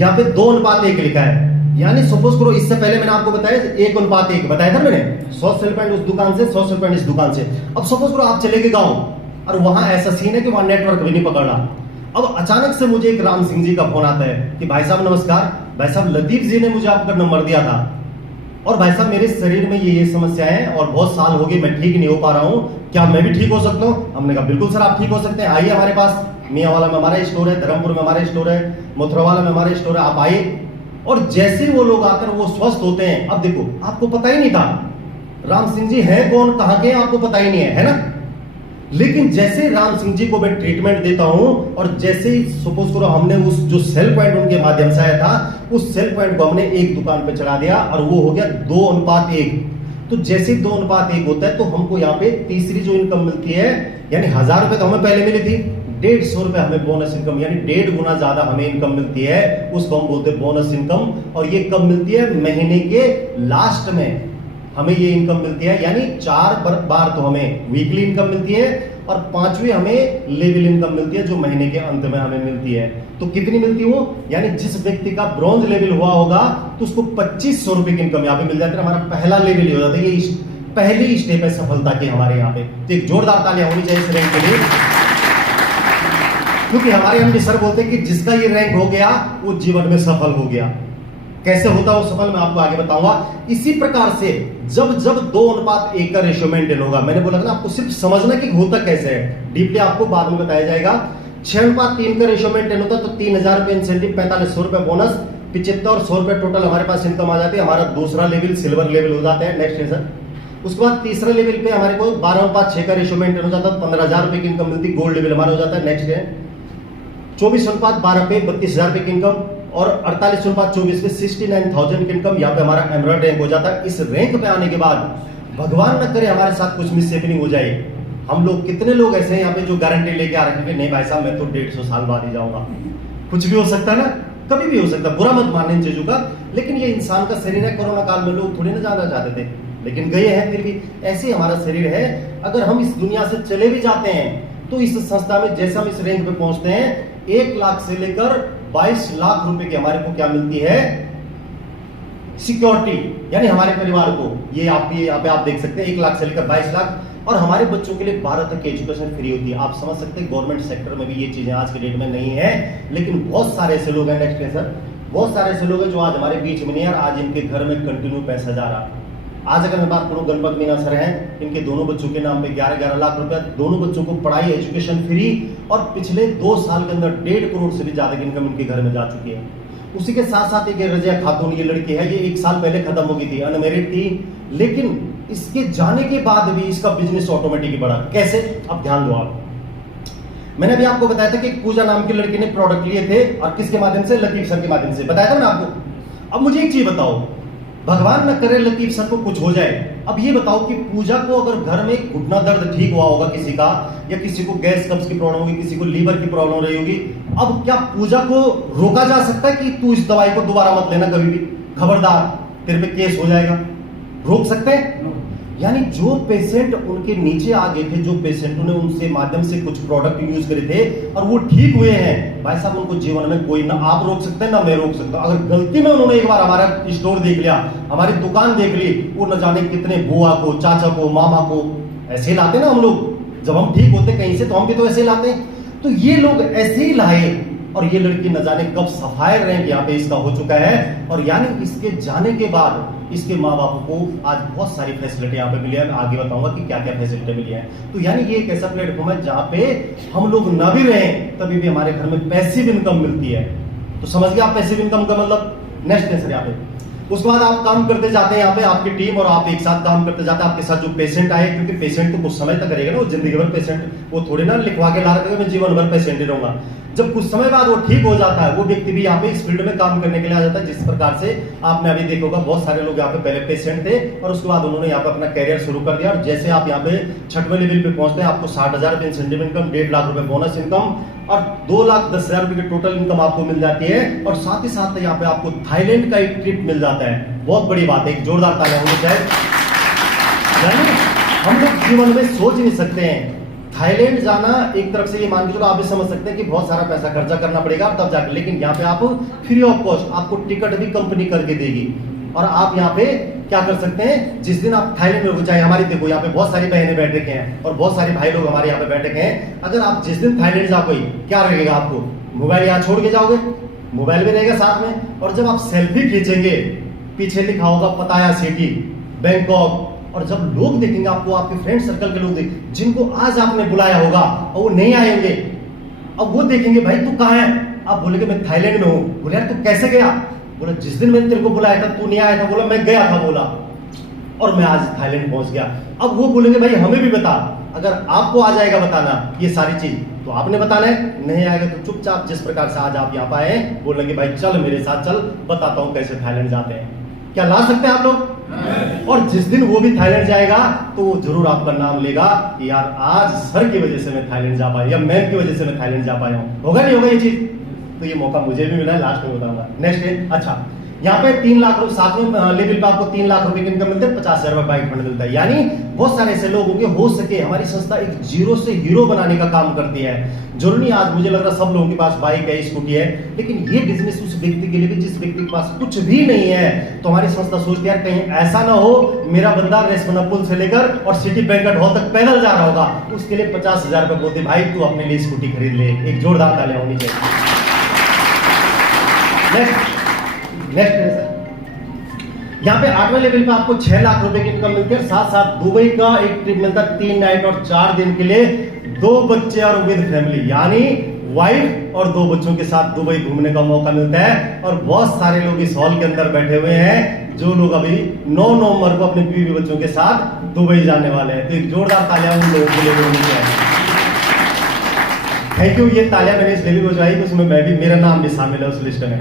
यहाँ पे 2:1 लिखा है। यानी सपोज करो, इससे पहले मैंने आपको बताया 1:1 बताया था मैंने, 100 सेल पॉइंट उस दुकान से, 100 सेल पॉइंट इस दुकान से। अब सपोज करो आप चले गए गाँव और वहां ऐसा सीन है कि वहां नेटवर्क भी नहीं पकड़ रहा। अब अचानक से मुझे एक राम सिंह जी का फोन आता है कि भाई साहब नमस्कार, भाई साहब लतीफ जी ने मुझे आपका नंबर दिया था और भाई साहब मेरे शरीर में ये समस्या है और बहुत साल हो गए मैं ठीक नहीं हो पा रहा हूँ, क्या मैं भी ठीक हो सकता हूँ? हमने कहा बिल्कुल सर आप ठीक हो सकते हैं, आइए हमारे पास। मियांवाला में हमारा स्टोर है, धर्मपुर में हमारा स्टोर है, मोथरावाला में हमारा स्टोर है, आप आइए। और जैसे वो लोग आते हैं वो स्वस्थ होते हैं। अब देखो, आपको पता ही नहीं था राम सिंह जी है कौन, कहाँ के, आपको पता ही नहीं है ना। लेकिन जैसे राम सिंह जी को मैं ट्रीटमेंट देता हूं और जैसे ही सपोज करो हमने उस जो सेल पॉइंट उनके माध्यम से आया था, उस सेल पॉइंट को हमने एक दुकान पे चढ़ा दिया और वो हो गया 2:1। तो जैसे 2:1 होता है तो हमको यहाँ पे तीसरी जो इनकम मिलती है, यानी 1000 रुपए तो हमें पहले मिली थी, 150 रुपए हमें बोनस इनकम, यानी 1.5 गुना ज्यादा हमें इनकम मिलती है। उसको हम बोलते हैं बोनस इनकम। और ये कब मिलती है? महीने के लास्ट में हमें ये इनकम मिलती है। यानी 4 बार तो हमें वीकली इनकम मिलती है और 5वीं हमें लेवल इनकम मिलती है जो महीने के अंत में हमें मिलती है। तो कितनी मिलती है वो? यानी जिस व्यक्ति का ब्रॉन्ज लेवल हुआ होगा तो उसको 2500 रुपए की इनकम यहाँ पे मिल जाती है। हमारा पहला लेवल ही हो जाता है। ये पहली स्टेप है सफलता की हमारे यहाँ पे। तो एक जोरदार तालियां होनी चाहिए इस रैंक के लिए, क्योंकि हमारे एमडी सर बोलते हैं कि जिसका ये रैंक हो गया वो जीवन में सफल हो गया। कैसे होता है वो सफल, मैं आपको आगे बताऊंगा। इसी प्रकार से जब 2:1 का रेशियो मेंटेन होगा, मैंने बोला था ना आपको सिर्फ समझना कि होता कैसे है, डीपली आपको बाद में बताया जाएगा। 6:3 का रेशियो मेंटेन होता है तो 3000 रुपए इंसेंटिव, 4500 रुपए बोनस, 75 और 100 रुपए टोटल हमारे पास इनकम आ जाती है। हमारा दूसरा लेवल सिल्वर लेवल हो जाता है। नेक्स्ट है सर। उसके बाद तीसरा लेवल पे हमारे को 12:6 का रेशियो मेंटेन हो जाता है, 15,000 रुपए की इनकम मिलती, गोल्ड लेवल हमारा हो जाता है। नेक्स्ट है 24:12 पे 32,000 रुपए की इनकम और 48:24 पे 69,000 की इनकम। यहाँ पे हमारा एमराल्ड रैंक हो जाता है। इस रैंक पे आने के बाद भगवान न करे हमारे साथ कुछ मिसहैपनिंग हो जाए, हम लोग कितने लोग ऐसे हैं यहाँ पे जो गारंटी लेके आ रहे हैं नहीं भाई साहब मैं तो 150 साल बाद ही जाऊंगा। कुछ भी हो सकता है ना, कभी भी हो सकता है, बुरा मत मानने इन चीजों का। लेकिन ये इंसान का शरीर है, कोरोना काल में लोग थोड़ी ना जाना चाहते थे लेकिन गए हैं, फिर भी ऐसे ही हमारा शरीर है। अगर हम इस दुनिया से चले भी जाते हैं तो इस संस्था में जैसे हम इस रैंक पे पहुंचते हैं 1 लाख से लेकर 22 लाख रुपए की हमारे को क्या मिलती है? सिक्योरिटी, यानी हमारे परिवार को। ये यहाँ पे आप देख सकते हैं 1 लाख से लेकर 22 लाख। और हमारे बच्चों के लिए 12 तक की एजुकेशन फ्री होती है। आप समझ सकते हैं गवर्नमेंट सेक्टर में भी ये चीजें आज के डेट में नहीं है, लेकिन बहुत सारे ऐसे लोग हैं, नेक्स्ट है सर, बहुत सारे ऐसे लोग हैं जो आज हमारे बीच में नहीं है और आज इनके घर में कंटिन्यू पैसा जा रहा। आज अगर मैं बात करूं, गणपत मीना सर हैं, इनके दोनों बच्चों के नाम पे 11-11 लाख रुपया, दोनों बच्चों को पढ़ाई एजुकेशन फ्री, और पिछले 2 साल के अंदर 1.5 करोड़ से भी ज्यादा की इनकम इनके घर में जा चुकी है। उसी के साथ साथ एक रजिया खातून ये लड़की है, ये 1 साल पहले खत्म हो गई थी, अनमेरिड थी, लेकिन इसके जाने के बाद भी इसका बिजनेस ऑटोमेटिकली बढ़ा। कैसे? अब ध्यान दो आप। मैंने भी आपको बताया था कि पूजा नाम की लड़की ने प्रोडक्ट लिए थे और किसके माध्यम से? लतीफ सर के माध्यम से, बताया था ना आपको। अब मुझे एक चीज बताओ, भगवान न करे लतीफ सर को कुछ हो जाए, अब ये बताओ कि पूजा को अगर घर में घुटना दर्द ठीक हुआ होगा किसी का, या किसी को गैस कब्ज की प्रॉब्लम होगी, किसी को लीवर की प्रॉब्लम रही होगी, अब क्या पूजा को रोका जा सकता है कि तू इस दवाई को दोबारा मत लेना कभी भी, खबरदार तेरे पे केस हो जाएगा? रोक सकते हैं? यानी जो पेशेंट उनके नीचे आ गए थे, जो पेशेंटों ने उनसे माध्यम से कुछ प्रोडक्ट यूज करे थे और वो ठीक हुए हैं, भाई साहब उनको जीवन में कोई ना आप रोक सकते हैं ना मैं रोक सकता हूं। अगर गलती में उन्होंने एक बार हमारा स्टोर देख लिया, हमारी दुकान देख ली, वो न जाने कितने बुआ को, चाचा को, मामा को ऐसे लाते ना हम लोग। जब हम ठीक होते कहीं से तो हम भी तो ऐसे लाते। तो ये लोग ऐसे ही लाए और ये लड़की न जाने कब सफायर रैंक यहाँ पे इसका हो चुका है। और यानी इसके जाने के बाद इसके माँ बाप को आज बहुत सारी फैसिलिटी यहाँ पे मिली है। मैं आगे बताऊंगा कि क्या क्या फैसिलिटी मिली है। तो यानी ये एक ऐसा प्लेटफॉर्म है जहाँ पे हम लोग ना भी रहें तभी भी हमारे घर में पैसिव इनकम मिलती है। तो समझ गए आप पैसिव इनकम का मतलब। नेक्स्ट है सर यहाँ पे उसके बाद आप काम करते जाते हैं यहाँ पे आपकी टीम और आप एक साथ काम करते जाते हैं। आपके साथ जो पेशेंट आए, क्योंकि पेशेंट तो कुछ समय तक रहेगा ना, वो जिंदगी भर पेशेंट, वो थोड़ी ना लिखवा के ला रहे मैं जीवन भर पेशेंट ही रहूंगा। जब कुछ समय बाद वो ठीक हो जाता है, वो व्यक्ति भी यहाँ पे इस फील्ड में काम करने के लिए आ जाता है। जिस प्रकार से आपने अभी देखा होगा बहुत सारे लोग यहाँ पे पहले पेशेंट थे और उसके बाद उन्होंने यहाँ पे अपना कैरियर शुरू कर दिया। और जैसे आप यहाँ पे 6वें लेवल पे पहुंचते हैं, आपको 60,000 रुपए इंसेंटिव इनकम, 1.5 लाख रुपए बोनस इनकम और 2,10,000 रुपए की टोटल इनकम आपको मिल जाती है। और साथ ही साथ यहाँ पे आपको थाईलैंड का एक ट्रिप मिल जाता है। बहुत बड़ी बात है, एक जोरदार तालियां होनी चाहिए। यानी हम लोग जीवन में सोच नहीं सकते हैं थाईलैंड जाना। एक तरफ से ये मान के चलो आप भी समझ सकते हैं कि बहुत सारा पैसा खर्चा करना पड़ेगा तब जाकर, लेकिन यहाँ पे आप फ्री ऑफ कॉस्ट आपको टिकट भी कंपनी करके देगी। और आप यहाँ पे क्या कर सकते हैं, जिस दिन आप थाईलैंड में, चाहे हमारी देखो यहाँ पे बहुत सारी बहनें बैठे के हैं और बहुत सारे भाई लोग हमारे यहाँ पे बैठे के हैं। अगर आप जिस दिन थाईलैंड जाओगे क्या रहेगा, आपको मोबाइल यहाँ छोड़ के जाओगे, मोबाइल भी रहेगा साथ में। और जब आप सेल्फी खींचेंगे पीछे लिखा होगा पताया सिटी बैंकॉक। और जब लोग देखेंगे आपको, आपके फ्रेंड सर्कल के लोग देखेंगे जिनको आज आपने बुलाया होगा और वो नहीं आए होंगे, अब वो देखेंगे भाई तू कहाँ है, आप बोलेंगे मैं थाईलैंड में हूँ। बोले यार तू कैसे गया, बोला जिस दिन मैंने तेरे को बुलाया था तू नहीं आया था, बोला मैं गया था, बोला और मैं आज थाईलैंड पहुंच गया। अब वो बोलेंगे भाई हमें भी बता। अगर आपको आ जाएगा बताना ये सारी चीज तो आपने बताना है, नहीं आएगा तो चुपचाप जिस प्रकार से आज आप यहाँ पे आए बोलेंगे भाई चल मेरे साथ चल, बताता हूँ कैसे थाईलैंड जाते हैं। क्या ला सकते हैं आप लोग। और जिस दिन वो भी थाईलैंड जाएगा तो वो जरूर आपका नाम लेगा कि यार आज सर की वजह से मैं थाईलैंड जा पाया या मैम की वजह से मैं थाईलैंड जा पाया हूँ। होगा नहीं होगा ये चीज। तो ये मौका मुझे भी मिला है, लास्ट में बताऊंगा। नेक्स्ट है, अच्छा यहाँ पे 3 लाख रुपए 7वें लेवल पे आपको 3 लाख रुपए की इनकम मिलते हैं, 50,000 रुपए बाइक फंड मिलता है। यानी बहुत सारे ऐसे लोग होंगे, हो सके हमारी संस्था एक जीरो से हीरो बनाने का काम करती है। जरूरी नहीं आज मुझे लग रहा सब लोगों के पास बाइक है, स्कूटी है, लेकिन ये बिजनेस उस व्यक्ति के लिए भी जिस व्यक्ति के पास कुछ भी नहीं है। तो हमारी संस्था सोचती है कहीं ऐसा ना हो मेरा बंदा रेस्पना पुल से लेकर और सिटी बैंकेट हॉल तक पैदल जा रहा होगा, उसके लिए 50,000 रुपए बोलते भाई तू अपने लिए स्कूटी खरीद ले। एक जोरदार तालियां होनी चाहिए। नेक्स्ट है सर, यहाँ पे 8वें लेवल पे आपको 6 लाख रुपए की इनकम मिलती है। साथ साथ दुबई का एक ट्रिप मिलता है 3 नाइट और 4 दिन के लिए, 2 बच्चे और विद फैमिली, यानी वाइफ और 2 बच्चों के साथ दुबई घूमने का मौका मिलता है। और बहुत सारे लोग इस हॉल के अंदर बैठे हुए हैं जो लोग अभी 9 नवंबर को अपने बीवी बच्चों के साथ दुबई जाने वाले हैं। तो एक जोरदार तालियां उन लोगों के लिए होनी चाहिए। Thank you. ये तालियां मैंने इसलिए भी बजवाई कि उसमें मैं भी, मेरा नाम भी शामिल है उस लिस्ट में।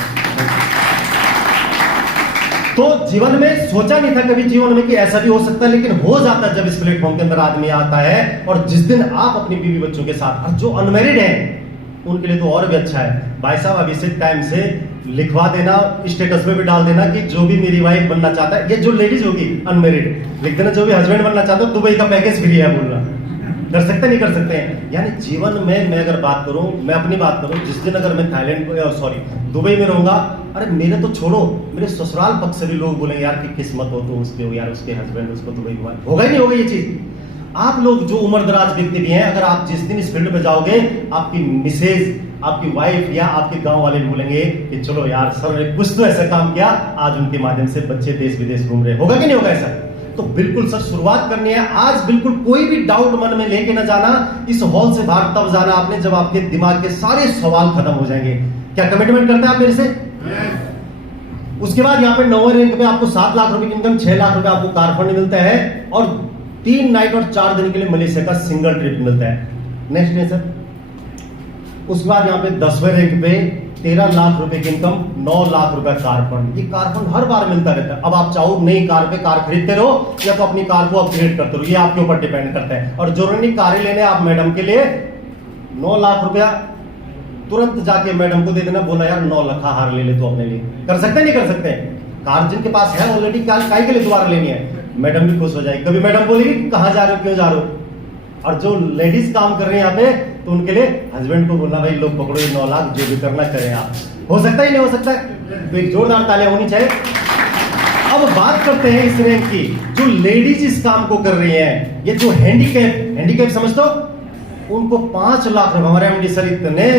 तो जीवन में सोचा नहीं था कभी जीवन में कि ऐसा भी हो सकता है, लेकिन हो जाता है जब इस प्लेटफॉर्म के अंदर आदमी आता है। और जिस दिन आप अपनी बीवी बच्चों के साथ, और जो अनमैरिड हैं उनके लिए तो और भी अच्छा है। भाई साहब अभी से टाइम से लिखवा देना, स्टेटस में भी डाल देना कि जो भी मेरी वाइफ बनना चाहता है, ये जो लेडीज होगी अनमैरिड, लिख देना जो भी हस्बैंड बनना चाहता है दुबई का पैकेज फ्री है बोलना। कर सकते नहीं कर सकते हैं। यानी जीवन में मैं अगर बात करूं, मैं अपनी बात करूं, जिस दिन अगर मैं थाईलैंड दुबई में रहूंगा, अरे मेरे तो छोड़ो, मेरे ससुराल पक्ष से भी लोग बोलेंगे यार कि किस्मत हो तो उसके हो यार, उसके हस्बैंड उसको दुबई घुमा। होगा ही नहीं होगा ये चीज। आप लोग जो उम्र दराज व्यक्ति भी हैं, अगर आप जिस दिन इस फील्ड में जाओगे, आपकी मिसेज, आपकी वाइफ या आपके गांव वाले बोलेंगे कि चलो यार सर ने कुछ तो ऐसा काम किया, आज उनके माध्यम से बच्चे देश विदेश घूम रहे। होगा कि नहीं होगा ऐसा। तो बिल्कुल सर शुरुआत करनी है आज। बिल्कुल कोई भी डाउट मन में लेके ना जाना। इस हॉल से बाहर तब जाना आपने जब आपके दिमाग के सारे सवाल खत्म हो जाएंगे। क्या कमिटमेंट करते हैं आप मेरे से? उसके बाद यहाँ पे 9वें रैंक पे आपको 7 लाख रुपए की इनकम, 6 लाख रुपए आपको कार फंड मिलता है और 3 नाइट और 4 दिन के लिए मलेशिया का सिंगल ट्रिप मिलता है। नेक्स्ट है सर, उसके बाद यहाँ पे 10वें रैंक पे 13 लाख रुपए की इनकम, 9 लाख रुपए कार फंड। ये कार फंड हर बार मिलता रहता है। अब आप चाहो नई कार पे कार खरीदते रहो या तो अपनी कार को अपग्रेड करते रहो, ये आपके ऊपर डिपेंड करता है। और जो नहीं कारें लेने आप मैडम के लिए 9 लाख रुपया तुरंत जाके मैडम को दे देना, बोला यार 9 लाख हार ले तो अपने लिए। कर सकते नहीं कर सकते? कार जिनके पास है ऑलरेडी, काय के लिए दोबारा लेनी है? मैडम भी खुश हो जाएगी। कभी मैडम बोलेगी कहाँ जा रहे हो, क्यों जा रहे हो? और जो लेडीज काम कर रहे हैं यहाँ पे, तो उनके लिए हस्बैंड को बोलना भाई लोग पकड़ो ये 9 लाख, जो भी करना करें आप। हो सकता ही नहीं हो सकता है? तो एक जोरदार तालियां होनी चाहिए। अब बात करते हैं इस रैंक की, जो लेडीज इस काम को कर रही हैं। ये जो हैंडीकैप समझते हो, उनको 5 लाख रुपए, हमारे एमडी सर इतने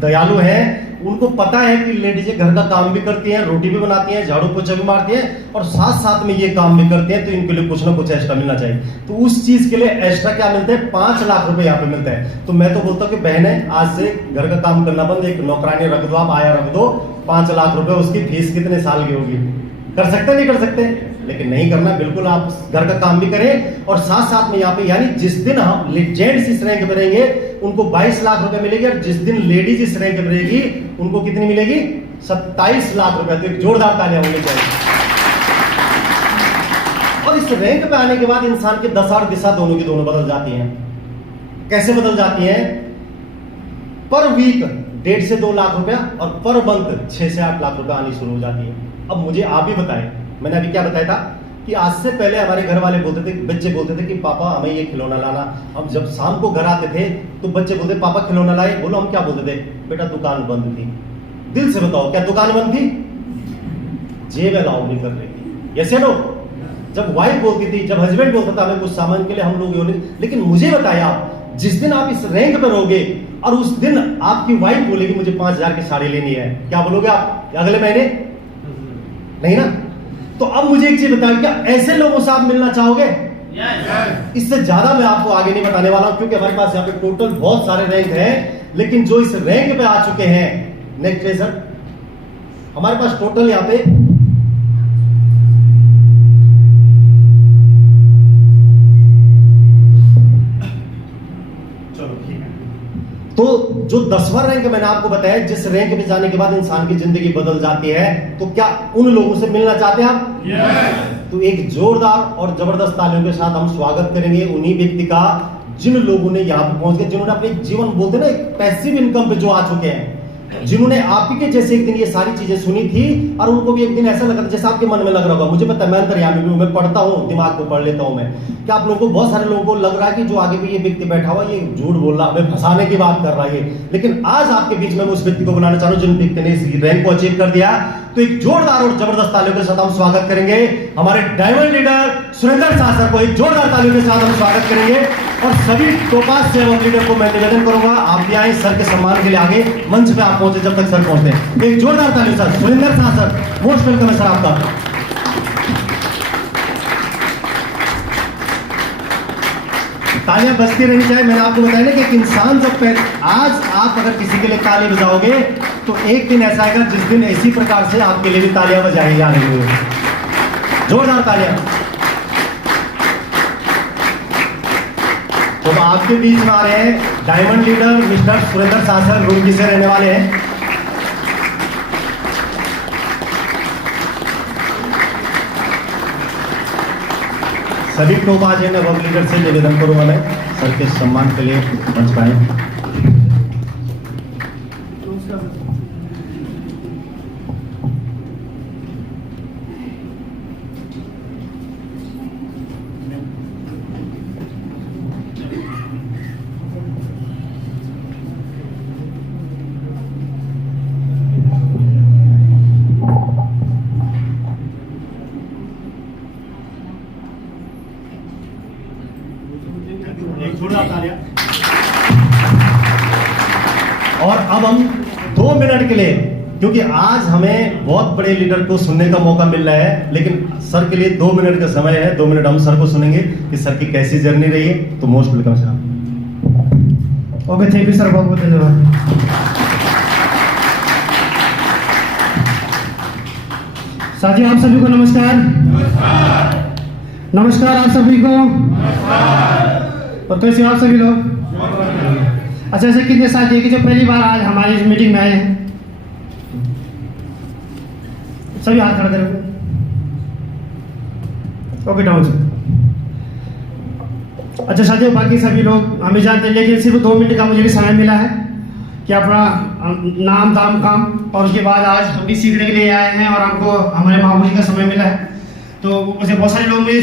दयालु हैं, उनको पता है कि लेडीजें घर का काम भी करती हैं, रोटी भी बनाती हैं, झाड़ू पोछा भी मारती हैं और साथ साथ में ये काम भी करते हैं, तो इनके लिए कुछ ना कुछ एक्स्ट्रा मिलना चाहिए। तो उस चीज के लिए एक्स्ट्रा क्या मिलता है, 5 लाख रुपए यहाँ पे मिलता है। तो मैं तो बोलता हूँ कि बहनें आज से घर का काम करना बंद, एक नौकरानी रख दो, आप आया रख दो, 5 लाख रुपए उसकी फीस कितने साल की होगी, कर सकते नहीं कर सकते, लेकिन नहीं करना, बिल्कुल आप घर का काम भी करें और साथ साथ में यहाँ पे यानी जिस दिन हम जेंट्स इस रैंक पे रहेंगे उनको 22 लाख रुपए मिलेगी और जिस दिन लेडीज इस रैंक पे रहेगी उनको कितनी मिलेगी, 27 लाख रुपए। तो एक जोरदार तालियां होनी चाहिए। और इस रैंक पे आने के बाद इंसान की दशा और दिशा दोनों की दोनों बदल जाती हैं। कैसे बदल जाती हैं? पर वीक 1.5 से 2 लाख रुपया और पर मंथ 6 से 8 लाख रुपया आनी शुरू हो जाती है। अब मुझे आप ही बताएं, मैंने अभी क्या बताया था कि आज से पहले हमारे घर वाले बोलते थे, बच्चे बोलते थे कि पापा हमें ये खिलौना लाना। हम जब शाम को घर आते थे तो बच्चे बोलते पापा खिलौना लाए, बोलो हम क्या बोलते थे, बेटा दुकान बंद थी। दिल से बताओ क्या दुकान बंद थी? जेब अलाउ नहीं कर रही थी, यस या नो? जब वाइफ बोलती थी, जब हस्बैंड बोलता था हमें कुछ सामान के लिए, हम लोग, लेकिन मुझे बताया आप जिस दिन आप इस रैंक पर रहोगे और उस दिन आपकी वाइफ बोलेगी मुझे 5,000 की साड़ी लेनी है, क्या बोलोगे आप? अगले महीने नहीं ना? तो अब मुझे एक चीज बताओ, क्या ऐसे लोगों से आप मिलना चाहोगे? इससे ज्यादा मैं आपको आगे नहीं बताने वाला हूं, क्योंकि हमारे पास यहाँ पे टोटल बहुत सारे रैंक हैं, लेकिन जो इस रैंक पे आ चुके हैं, नेक्स्ट है सर, हमारे पास टोटल यहाँ पे तो जो 10वां रैंक मैंने आपको बताया, जिस रैंक पे जाने के बाद इंसान की जिंदगी बदल जाती है, तो क्या उन लोगों से मिलना चाहते हैं आप? yes. तो एक जोरदार और जबरदस्त तालियों के साथ हम स्वागत करेंगे उन्हीं व्यक्ति का जिन लोगों ने यहाँ पे पहुंच गए, जिन्होंने अपने जीवन बोलते ना एक पैसिव इनकम पे जो आ चुके हैं, जिन्होंने आप ही के जैसे एक दिन ये सारी चीजें सुनी थी और उनको भी एक दिन ऐसा लगा था जैसे आपके मन में लग रहा होगा। मुझे पता है, मैं अंतर्यामी भी हूं, मैं पढ़ता हूं, दिमाग को पढ़ लेता हूं मैं, क्या आप लोगों को, बहुत सारे लोगों को लग रहा है कि जो आगे भी ये व्यक्ति बैठा हुआ ये झूठ बोल रहा, हमें फंसाने की बात कर रहा है, लेकिन आज आपके बीच में मैं उस व्यक्ति को बुलाना चाह रहा हूं जिन व्यक्ति ने इस रैंक को अचीव कर दिया। तो एक जोरदार और जबरदस्त तालियों के साथ हम स्वागत करेंगे हमारे diamond leader Surendra Shah sir को, एक जोरदार तालियों के साथ हम स्वागत करेंगे। और सभी टोपाज सेवक लीडर को मैं निवेदन करूंगा आप भी आए सर के सम्मान के लिए आगे मंच पे आप पहुंचे, जब तक सर पहुंचते हैं एक जोरदार तालियों के साथ Surendra Shah sir, most welcome है सर आपका। तालियां बजती रहनी चाहिए। मैंने आपको बताया ना कि एक इंसान जब आज आप अगर किसी के लिए ताली बजाओगे तो एक दिन ऐसा आएगा जिस दिन इसी प्रकार से आपके लिए भी तालियां बजाई जा रही होंगी। जोरदार तालियां। तो आपके बीच में आ रहे हैं diamond leader mister Surendra Shah sir, Roorkee से रहने वाले हैं। सभी टोपाज एंड वर्क लीडर से निवेदन करूंगा मैं सर के सम्मान के लिए मंच पाए। और अब हम 2 मिनट के लिए, क्योंकि आज हमें बहुत बड़े लीडर को सुनने का मौका मिल रहा है, लेकिन सर के लिए 2 मिनट का समय है। 2 मिनट हम सर को सुनेंगे कि सर की कैसी जर्नी रही है। तो most welcome sir. Okay, thank you sir, बहुत बहुत धन्यवाद। साथी आप सभी को नमस्कार। नमस्कार आप सभी को। और कैसे आप सभी लोग? अच्छा, ऐसे कितने साथी है कि जो पहली बार आज हमारी इस मीटिंग में आए हैं? सभी हाथ खड़ा करेंगे। Okay, down sir. अच्छा साथियों, बाकी सभी लोग हमें जानते हैं, लेकिन सिर्फ 2 मिनट का मुझे भी समय मिला है कि अपना नाम दाम काम, और उसके बाद आज हम भी सीखने के लिए आए हैं और हमको हमारे बाबूजी का समय मिला है। तो उसे बहुत सारे लोग मुझे